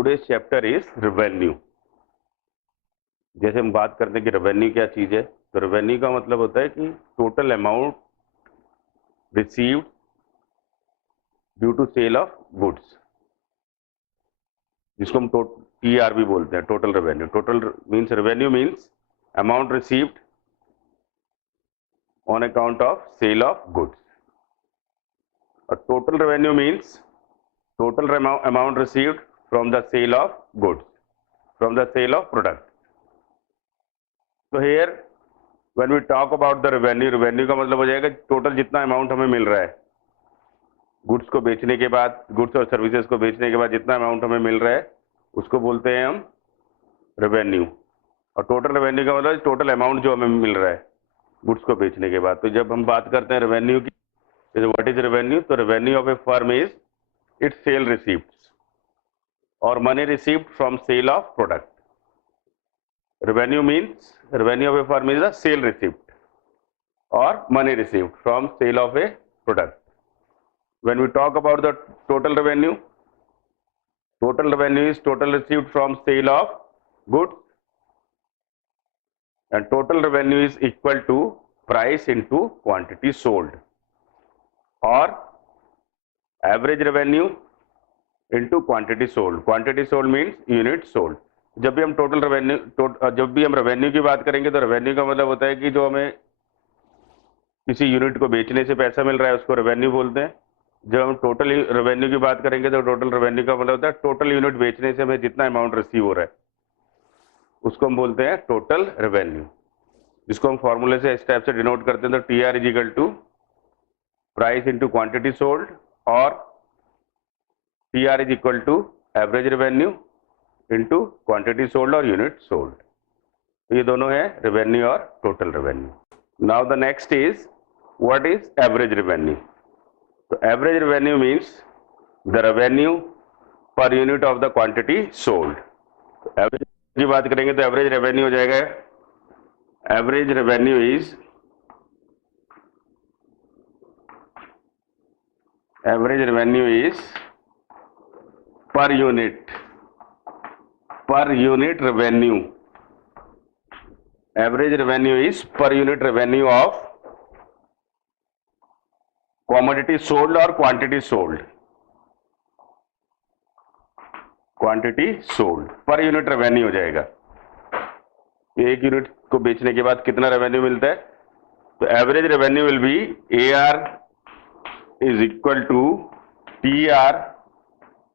Today's chapter is revenue. जैसे हम बात करते हैं कि रेवेन्यू क्या चीज है, तो रेवेन्यू का मतलब होता है कि total amount received due to sale of goods, जिसको हम TR भी बोलते हैं, total revenue. Total means revenue means amount received on account of sale of goods, और total revenue means total amount received from the sale of goods, from the sale of product. So here when we talk about the revenue, revenue का मतलब हो जाएगा टोटल जितना अमाउंट हमें मिल रहा है गुड्स को बेचने के बाद, गुड्स और सर्विसेज को बेचने के बाद जितना अमाउंट हमें मिल रहा है उसको बोलते हैं हम रेवेन्यू। और टोटल रेवेन्यू का मतलब टोटल अमाउंट जो हमें मिल रहा है गुड्स को बेचने के बाद। तो जब हम बात करते हैं रेवेन्यू की, व्हाट इज रेवेन्यू, तो revenue of A firm is its sale receipts or money received from sale of product. Revenue means revenue of a firm is a sale receipt or money received from sale of a product. When we talk about the total revenue is total received from sale of goods, and total revenue is equal to price into quantity sold, or average revenue into quantity sold. Quantity sold means unit sold. जब भी हम total revenue जब भी हम रेवेन्यू की बात करेंगे तो रेवेन्यू का मतलब होता है कि जो हमें किसी यूनिट को बेचने से पैसा मिल रहा है उसको रेवेन्यू बोलते हैं। जब हम टोटल रेवेन्यू की बात करेंगे तो टोटल रेवेन्यू का मतलब होता है टोटल यूनिट बेचने से हमें जितना अमाउंट रिसीव हो रहा है उसको हम बोलते हैं टोटल रेवेन्यू, जिसको हम फॉर्मूले से इस टाइप से डिनोट करते हैं। तो TR is equal to price into quantity sold, और TR is equal to average revenue into quantity sold और unit sold। तो ये दोनों है रेवेन्यू और total revenue. Now the next is what is average revenue. तो average revenue means the revenue per unit of the quantity sold. Average की बात करेंगे तो एवरेज रेवेन्यू हो जाएगा, average revenue is average revenue is per unit revenue. Average revenue is per unit revenue of commodity sold और quantity sold. Quantity sold per unit revenue हो जाएगा। एक यूनिट को बेचने के बाद कितना रेवेन्यू मिलता है, तो average revenue will be AR is equal to TR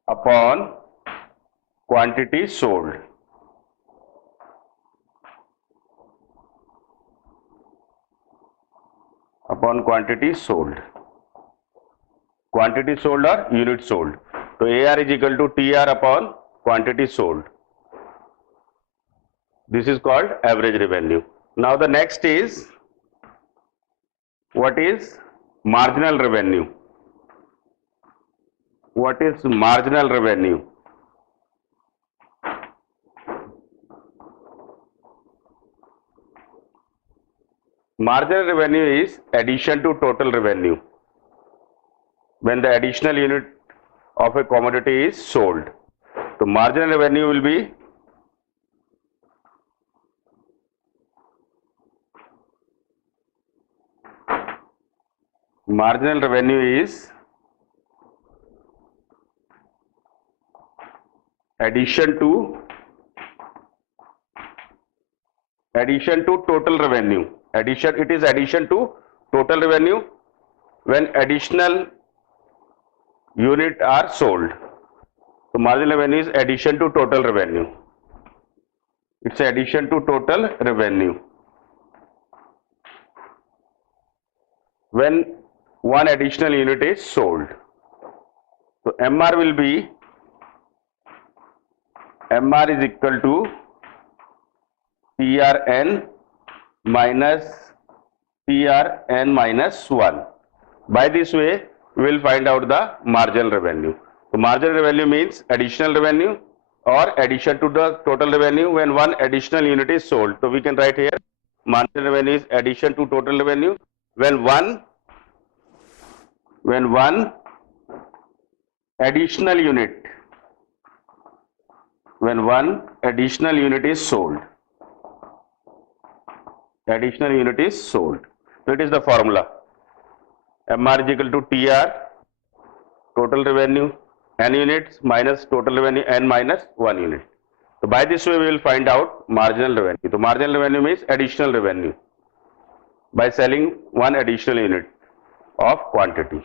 upon quantity sold। upon quantity sold, quantity sold or unit sold। तो AR is equal to TR upon quantity sold। This is called average revenue। Now the next is what is marginal revenue। What is marginal revenue? Marginal revenue is addition to total revenue when the additional unit of a commodity is sold। तो marginal revenue will be addition to total revenue। It is addition to total revenue when additional unit are sold। So marginal revenue is addition to total revenue। It's addition to total revenue when one additional unit is sold। So MR will be, MR is equal to TRN minus 1। By this way we will find out the marginal revenue। So marginal revenue means additional revenue or addition to the total revenue when one additional unit is sold। So we can write here marginal revenue is addition to total revenue when one additional unit when one additional unit is sold. Additional unit is sold. So it is the formula. MR is equal to TR, total revenue, n units minus total revenue n minus 1 unit. So by this way we will find out marginal revenue. So marginal revenue means additional revenue by selling one additional unit of quantity.